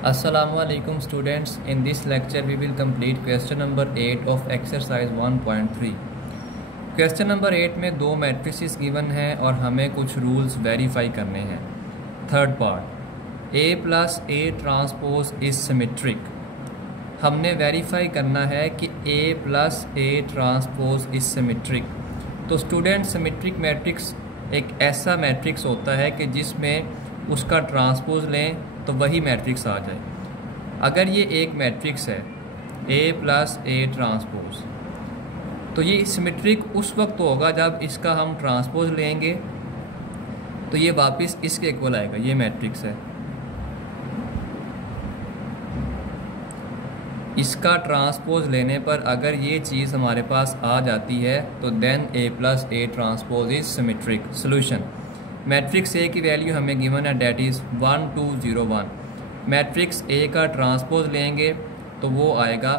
Assalamualaikum students. In this lecture we will complete question number 8 of exercise 1.3. Question number 8 में दो matrices given हैं और हमें कुछ रूल्स वेरीफाई करने हैं। Third part, A plus A transpose is symmetric. हमने वेरीफाई करना है कि A plus A transpose is symmetric. तो स्टूडेंट, सिमेट्रिक मैट्रिक्स एक ऐसा मैट्रिक्स होता है कि जिसमें उसका ट्रांसपोज लें तो वही मैट्रिक्स आ जाए। अगर ये एक मैट्रिक्स है A प्लस A ट्रांसपोज, तो ये सिमेट्रिक उस वक्त होगा जब इसका हम ट्रांसपोज लेंगे तो ये वापस इसके इक्वल आएगा। ये मैट्रिक्स है, इसका ट्रांसपोज लेने पर अगर ये चीज़ हमारे पास आ जाती है तो then A plus A transpose is symmetric. Solution, matrix A की वैल्यू हमें गिवन है, डेट इज़ 1 2 0 1। मैट्रिक्स A का ट्रांसपोज लेंगे तो वो आएगा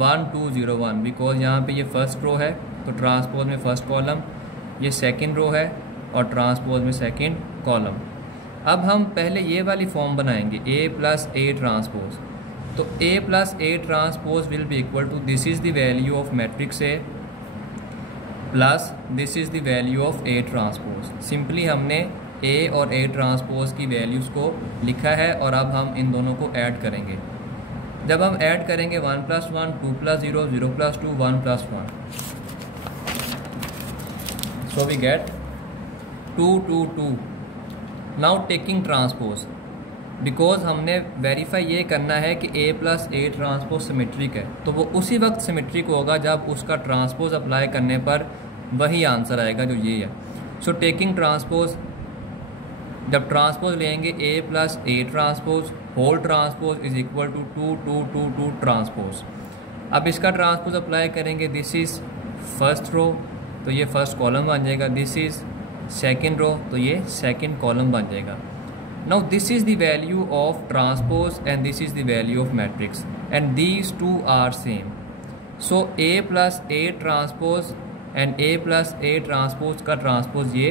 1 2 0 1, बिकॉज यहाँ पे ये फर्स्ट रो है तो ट्रांसपोज में फर्स्ट कॉलम, ये सेकंड रो है और ट्रांसपोज में सेकंड कॉलम। अब हम पहले ये वाली फॉर्म बनाएंगे A प्लस A ट्रांसपोज। तो A plus A transpose will be equal to this is the value of matrix A plus this is the value of A transpose. Simply हमने A और A transpose की values को लिखा है और अब हम इन दोनों को ऐड करेंगे। जब हम ऐड करेंगे 1 plus 1 2 plus 0 0 plus 2 1 plus 1, so we get 2 2 2। Now taking transpose, because हमने वेरीफाई ये करना है कि A plus A transpose symmetric है, तो वो उसी वक्त सिमेट्रिक होगा जब उसका ट्रांसपोज अप्लाई करने पर वही आंसर आएगा जो ये है। सो टेकिंग ट्रांसपोज, जब ट्रांसपोज लेंगे A plus A transpose whole transpose is equal to 2 2 2 2 transpose. अब इसका ट्रांसपोज अप्लाई करेंगे, दिस इज़ फर्स्ट रो तो ये फर्स्ट कॉलम बन जाएगा, दिस इज़ सेकेंड रो तो ये सेकेंड कॉलम बन जाएगा। Now this is the value of transpose and this is the value of matrix and these two are same. So A plus A transpose and A plus A transpose का transpose ये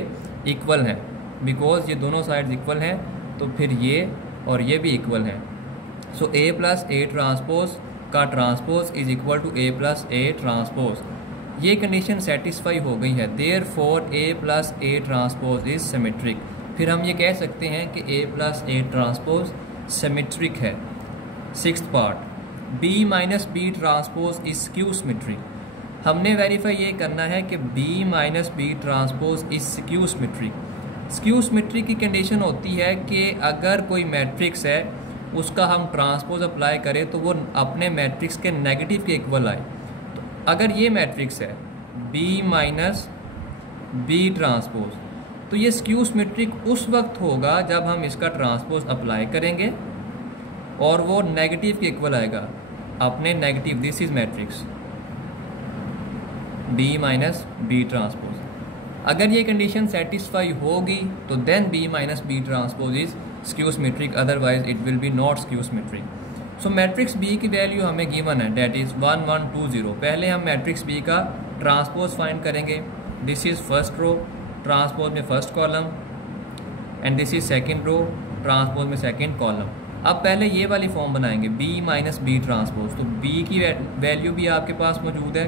equal है, because ये दोनों sides equal हैं तो फिर ये और ये भी इक्वल हैं। So A plus A transpose का transpose is equal to A plus A transpose. ये कंडीशन सेटिस्फाई हो गई है, therefore A plus A transpose is symmetric. फिर हम ये कह सकते हैं कि A plus A transpose symmetric है। Sixth part, B minus B transpose is skew symmetric. हमने वेरीफाई ये करना है कि B minus B transpose is skew symmetric. Skew symmetric की कंडीशन होती है कि अगर कोई मैट्रिक्स है उसका हम ट्रांसपोज अप्लाई करें तो वो अपने मैट्रिक्स के नेगेटिव के इक्वल आए। तो अगर ये मैट्रिक्स है B माइनस B ट्रांसपोज, तो ये स्क्यू सिमेट्रिक उस वक्त होगा जब हम इसका ट्रांसपोज अप्लाई करेंगे और वो नेगेटिव के इक्वल आएगा अपने negative. This is matrix B minus B transpose. अगर ये कंडीशन सेटिस्फाई होगी तो then B minus B transpose is skew symmetric, otherwise it will be not skew symmetric. So matrix B की वैल्यू हमें given है, that is 1 1 2 0। पहले हम matrix B का ट्रांसपोज फाइंड करेंगे, this is first row transpose में first column and this is second row transpose में second column. अब पहले ये वाली फॉर्म बनाएंगे B माइनस B ट्रांसपोज। तो B की वैल्यू भी आपके पास मौजूद है,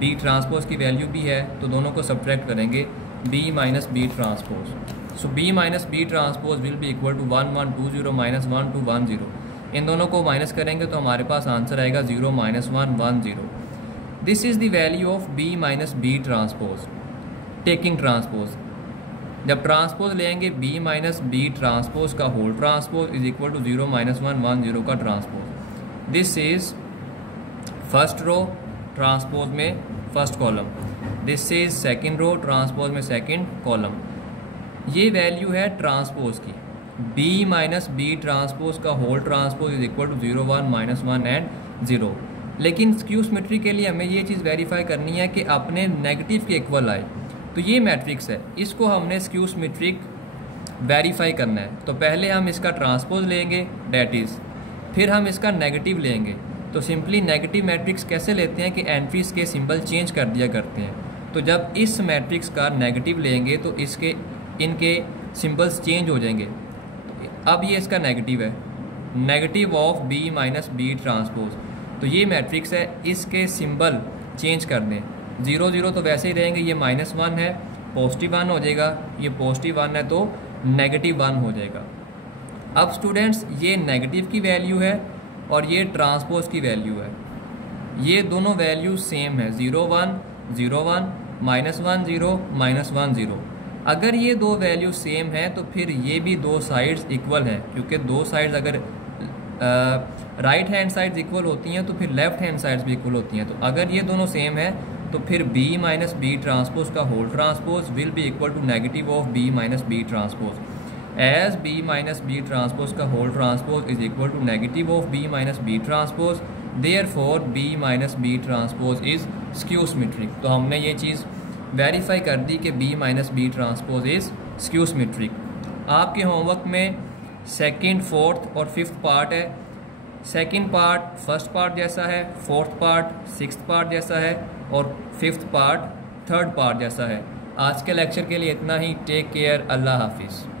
B ट्रांसपोज की वैल्यू भी है, तो दोनों को सब्ट्रैक्ट करेंगे B minus B transpose. So B minus B transpose will be equal to 1 1 2 0 minus 1 2 1 0। इन दोनों को माइनस करेंगे तो हमारे पास आंसर आएगा 0 minus 1 1 0। This is the value of B minus B transpose. Taking transpose, जब ट्रांसपोज लेंगे B माइनस B ट्रांसपोज का whole transpose is equal to 0 minus 1 1 0 का transpose. This is first row transpose में first column, this is second row transpose में second column. ये value है transpose की, B minus B transpose का whole transpose is equal to 0 1 minus 1 and 0। लेकिन skew symmetry के लिए हमें ये चीज़ वेरीफाई करनी है कि अपने नेगेटिव के इक्वल आए। तो ये मैट्रिक्स है, इसको हमने स्क्यू सिमेट्रिक वेरीफाई करना है। तो पहले हम इसका ट्रांसपोज लेंगे, डेट इज़, फिर हम इसका नेगेटिव लेंगे। तो सिंपली नेगेटिव मैट्रिक्स कैसे लेते हैं कि एंट्रीज के सिंबल चेंज कर दिया करते हैं। तो जब इस मैट्रिक्स का नेगेटिव लेंगे तो इनके सिंबल्स चेंज हो जाएंगे। अब ये इसका नेगेटिव है negative of b minus B transpose. तो ये मैट्रिक्स है, इसके सिंबल चेंज कर दें। 0 0 तो वैसे ही रहेंगे, ये -1 है पॉजिटिव 1 हो जाएगा, ये पॉजिटिव 1 है तो नेगेटिव 1 हो जाएगा। अब स्टूडेंट्स ये नेगेटिव की वैल्यू है और ये ट्रांसपोज की वैल्यू है, ये दोनों वैल्यू सेम है, 0 1 0 1 -1 0 -1 0। अगर ये दो वैल्यू सेम है तो फिर ये भी दो साइड्स इक्वल हैं, क्योंकि दो साइड्स अगर राइट हैंड साइड्स इक्वल होती हैं तो फिर लेफ्ट हैंड साइड्स भी इक्वल होती हैं। तो अगर ये दोनों सेम है तो फिर b माइनस बी ट्रांसपोज का whole transpose will be equal to negative of b minus B transpose. As b minus B transpose का whole transpose is equal to negative of b minus B transpose, therefore b minus B transpose is skew symmetric. तो हमने ये चीज़ verify कर दी कि b minus B transpose is skew symmetric. आपके homework में सेकंड, फोर्थ और फिफ्थ पार्ट है। सेकंड पार्ट फर्स्ट पार्ट जैसा है, फोर्थ पार्ट सिक्स्थ पार्ट जैसा है और फिफ्थ पार्ट थर्ड पार्ट जैसा है। आज के लेक्चर के लिए इतना ही। टेक केयर, अल्लाह हाफिज़।